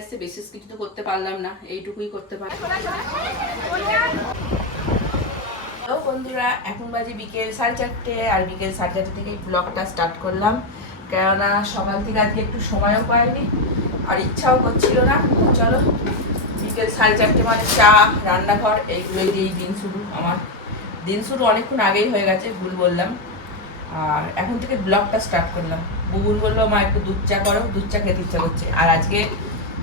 এসে বিশেষ কিছু তো করতে পারলাম না, এইটুকুই করতে পারলাম বন্ধুরা, এখন বাজে বিকেল সাড়ে চারটে, আর বিকেল সাড়ে চারটে থেকেই ব্লগটা স্টার্ট করলাম। কেননা সকাল থেকে আজকে একটু সময়ও পাইনি, আর ইচ্ছাও করছিল না। চলো, বিকেল সাড়ে চারটে মানে চা, রান্নাঘর, এইগুলোই দিয়েই দিন শুরু আমার। দিন শুরু অনেকক্ষণ আগেই হয়ে গেছে, ভুল বললাম। আর এখন থেকে ব্লগটা স্টার্ট করলাম। বুবুল বলল, মা, একটু দুধ চা করো, দুধ চা খেতে ইচ্ছা করছে। আর আজকে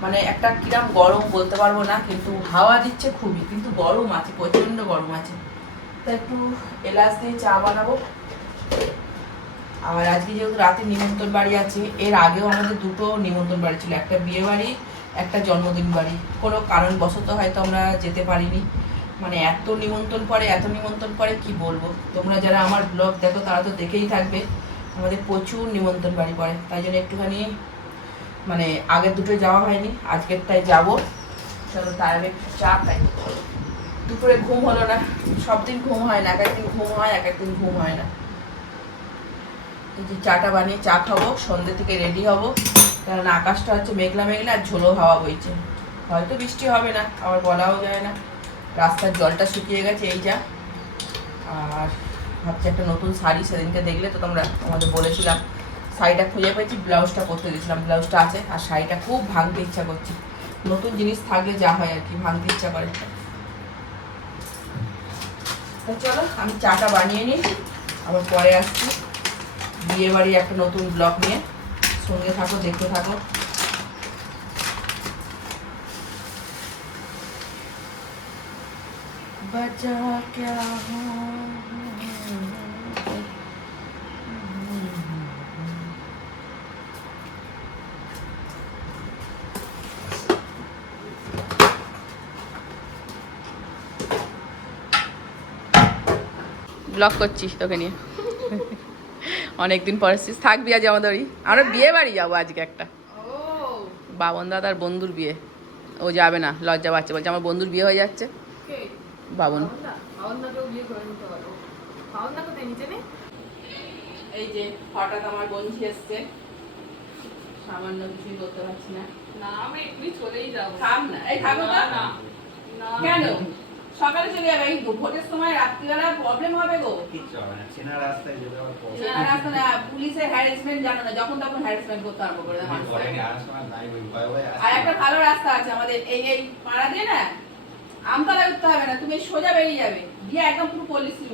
মানে একটা কিরাম গরম বলতে পারব না, কিন্তু হাওয়া দিচ্ছে খুবই, কিন্তু গরম আছে, প্রচণ্ড গরম আছে। তা একটু এলাচ দিয়ে চা বানাবো। আর আজকে যেহেতু রাতে নিমন্ত্রণ বাড়ি আছে, এর আগেও আমাদের দুটো নিমন্ত্রণ বাড়ি ছিল, একটা বিয়ে বাড়ি, একটা জন্মদিন বাড়ি। কোনো কারণবশত হয়তো আমরা যেতে পারিনি। মানে এত নিমন্ত্রণ পরে এত নিমন্ত্রণ পরে কি বলব? তোমরা যারা আমার ব্লগ দেখো, তারা তো দেখেই থাকবে, আমাদের প্রচুর নিমন্ত্রণ বাড়ি পড়ে। তাই জন্য একটুখানি মানে আগের দুটো যাওয়া হয়নি, আজকেরটাই যাব। চলো তার আগে একটু চা খাই। দুপুরে ঘুম হলো না সব দিন ঘুম হয় না, এক একদিন ঘুম হয়, এক একদিন ঘুম হয় না। যে চাটা বানিয়ে চা খাব, সন্ধ্যে থেকে রেডি হব। কারণ আকাশটা হচ্ছে মেঘলা মেঘলা আর ঝোলো হাওয়া বইছে। হয়তো বৃষ্টি হবে না, আবার বলাও যায় না। রাস্তার জলটা শুকিয়ে গেছে, এই যা। আর ভাবছি একটা নতুন শাড়ি সেদিনকে দেখলে তো তোমরা, তোমাদের বলেছিলাম। শাড়িটা খুঁজে পেয়েছি ব্লাউজটা করতে দিয়েছিলাম ব্লাউজটা আছে আর শাড়িটা খুব ভাঙতে ইচ্ছা করছি নতুন জিনিস থাকলে যা হয় আর কি ভাঙতে ইচ্ছা করে তো চলো আমি চাটা বানিয়ে নিই আবার পরে আসছি বিয়ে বাড়ি একটা নতুন ব্লগ নিয়ে সঙ্গে থাকো দেখতে থাকো बचा क्या हो ব্লগ করছিস তোকে নিয়ে। অনেকদিন পরে এসেছিস। থাকবি আজ আমাদের ওই। আমরা বিয়ে বাড়ি যাব আজকে একটা। বাবন দাদার বন্ধুর বিয়ে। ও যাবে না লজ্জা পাচ্ছে। বলছে আমার বন্ধুর বিয়ে হয়ে যাচ্ছে। বাবন। এই যে হঠাৎ আমার বন্ধু এসছে। সামান্য কিছুই করতে পারছি না। না আমি এক্ষুনি চলেই যাব। থাম না। এই থাকো না। কেন? সকালে চলে যাবে। এই ভোটের সময় রাত্রিবেলা প্রবলেম হবে গো। কিচ্ছু হবে না চেনা রাস্তায় যেতে। চেনা রাস্তা না, পুলিশের হ্যারাসমেন্ট জানো না যখন তখন হ্যারাসমেন্ট করতে আরম্ভ করে দেয় আর একটা ভালো রাস্তা আছে আমাদের এই এই পাড়া দিয়ে না আমতলা উঠতে হবে না তুমি সোজা বেরিয়ে যাবে গিয়ে একদম পুরো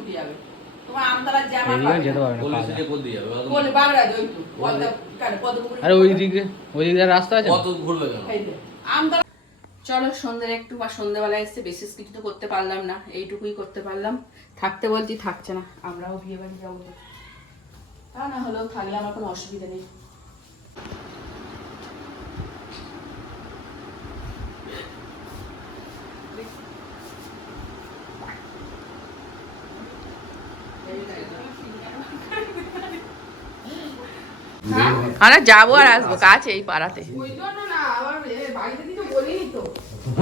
উঠে যাবে। তোমার আমতলার আর ওই দিকে ওই দিকে রাস্তা আছে না? কত ঘুরবে কেন আমতলা চলো, সন্ধ্যের একটু বা সন্ধ্যেবেলা এসে বিশেষ কিছু তো করতে পারলাম না, এইটুকুই করতে পারলাম। থাকতে বলছি, থাকছে না, আমরাও বিয়ে বাড়ি যাব তো। না হলেও থাকলে আমার কোনো অসুবিধা নেই। আরে যাব আর আসব কাছে এই পাড়াতে ওই জন্য না, আবার এ, বাড়িতে কিছু বলিনি তো।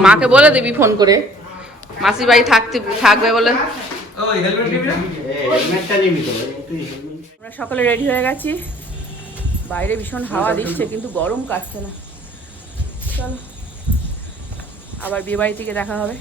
মাকে বলে দিবি ফোন করে। মাসি ভাই থাকতে থাকবে বলে। আমরা সকালে রেডি হয়ে গেছি। বাইরে ভীষণ হাওয়া দিচ্ছে কিন্তু গরম কাটছে না। চলো আবার বিয়ে বাড়ি থেকে দেখা হবে।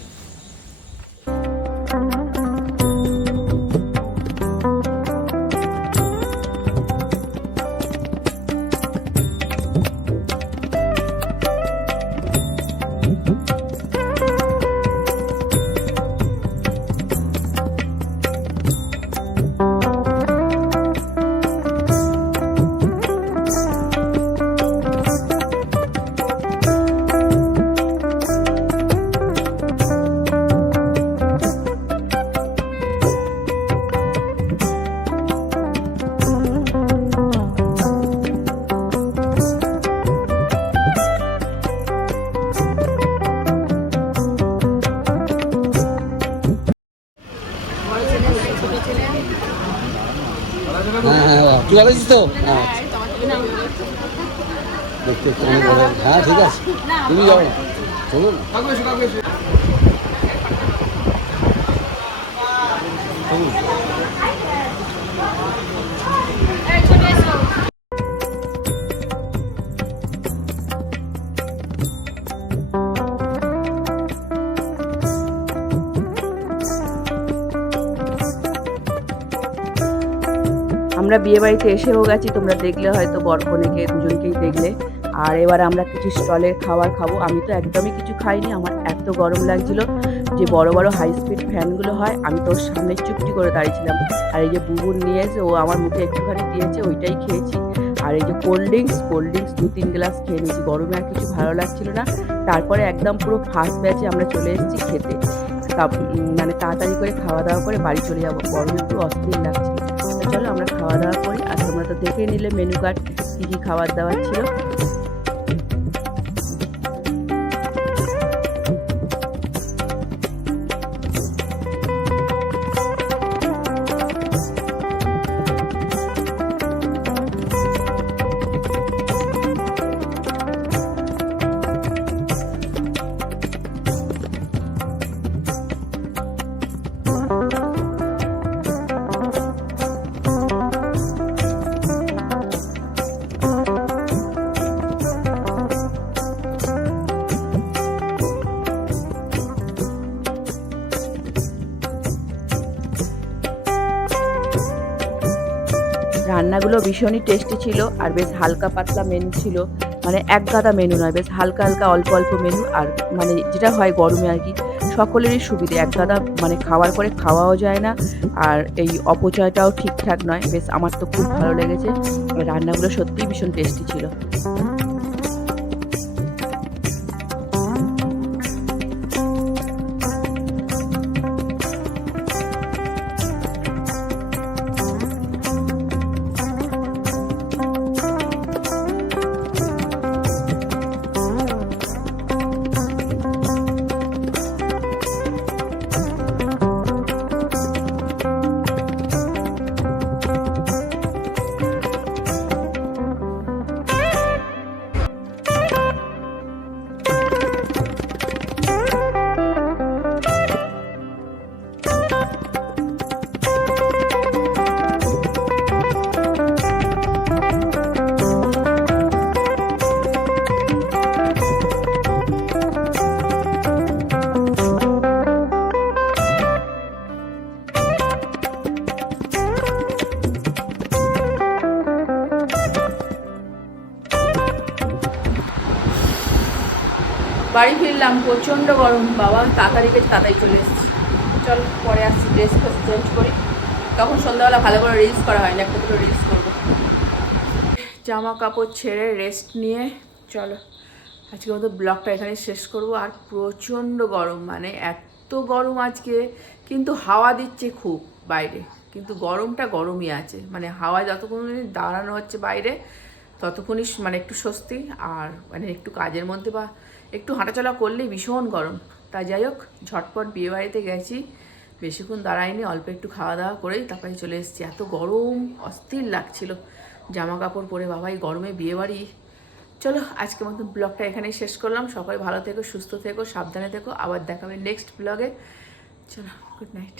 তুই ভালো আছিস তো হ্যাঁ দেখতে একটু অনেক বড় হ্যাঁ ঠিক আছে তুমি যাও না চলো না আমরা বিয়ে বাড়িতে এসেও গেছি, তোমরা দেখলে হয়তো বরকনেকে দুজনকেই দেখলে। আর এবার আমরা কিছু স্টলের খাবার খাব। আমি তো একদমই কিছু খাইনি, আমার এত গরম লাগছিল যে বড় বড় হাই স্পিড ফ্যানগুলো হয়, আমি তো ওর সামনে চুপটি করে দাঁড়িয়েছিলাম। আর এই যে বুবুর নিয়ে এসে ও আমার মুখে একটুখানি দিয়েছে, ওইটাই খেয়েছি। আর এই যে কোল্ড ড্রিঙ্কস কোল্ড ড্রিঙ্কস দু তিন গ্লাস খেয়ে নিয়েছি। গরমে আর কিছু ভালো লাগছিল না। তারপরে একদম পুরো ফার্স্ট ব্যাচে আমরা চলে এসেছি খেতে। মানে তাড়াতাড়ি করে খাওয়া দাওয়া করে বাড়ি চলে যাব। গরমে একটু অস্থির লাগছে। চলো আমরা খাওয়া দাওয়া করি। আর তোমরা তো দেখে নিলে মেনু কার্ড, কী কী খাবার দাবার ছিল। রান্নাগুলো ভীষণই টেস্টি ছিল আর বেশ হালকা পাতলা মেনু ছিল। মানে এক গাদা মেনু নয়, বেশ হালকা হালকা অল্প অল্প মেনু আর মানে যেটা হয় গরমে আর কি, সকলেরই সুবিধে। এক গাদা মানে খাওয়ার পরে খাওয়াও যায় না আর এই অপচয়টাও ঠিকঠাক নয়। বেশ আমার তো খুব ভালো লেগেছে। রান্নাগুলো সত্যিই ভীষণ টেস্টি ছিল। বাড়ি ফিরলাম, প্রচণ্ড গরম, বাবা তাড়াতাড়ি গেছে, তাড়াতাড়ি চলে এসেছি। চল, পরে আসছি ড্রেস ফ্রেস চেঞ্জ করি। তখন সন্ধ্যাবেলা ভালো করে রিলস করা হয় না একটা দুটো রিলস করব। জামা কাপড় ছেড়ে রেস্ট নিয়ে চলো। আজকে মতো ব্লগটা এখানে শেষ করব। আর প্রচণ্ড গরম মানে এত গরম আজকে, কিন্তু হাওয়া দিচ্ছে খুব বাইরে। কিন্তু গরমটা গরমই আছে। মানে হাওয়া যতক্ষণ দাঁড়ানো হচ্ছে বাইরে, ততক্ষণই মানে একটু স্বস্তি, আর মানে একটু কাজের মধ্যে বা একটু হাঁটাচলা করলেই ভীষণ গরম। তা যাই হোক, ঝটপট বিয়েবাড়িতে গেছি। বেশিক্ষণ দাঁড়াইনি, অল্প একটু খাওয়া দাওয়া করেই তারপরে চলে এসেছি। এত গরম, অস্থির লাগছিল। জামা কাপড় পরে বাবাই গরমে বিয়েবাড়ি চলো, আজকের মতন ব্লগটা এখানেই শেষ করলাম। সবাই ভালো থেকো, সুস্থ থেকো, সাবধানে থেকো। আবার দেখাবে নেক্সট ব্লগে চলো গুড নাইট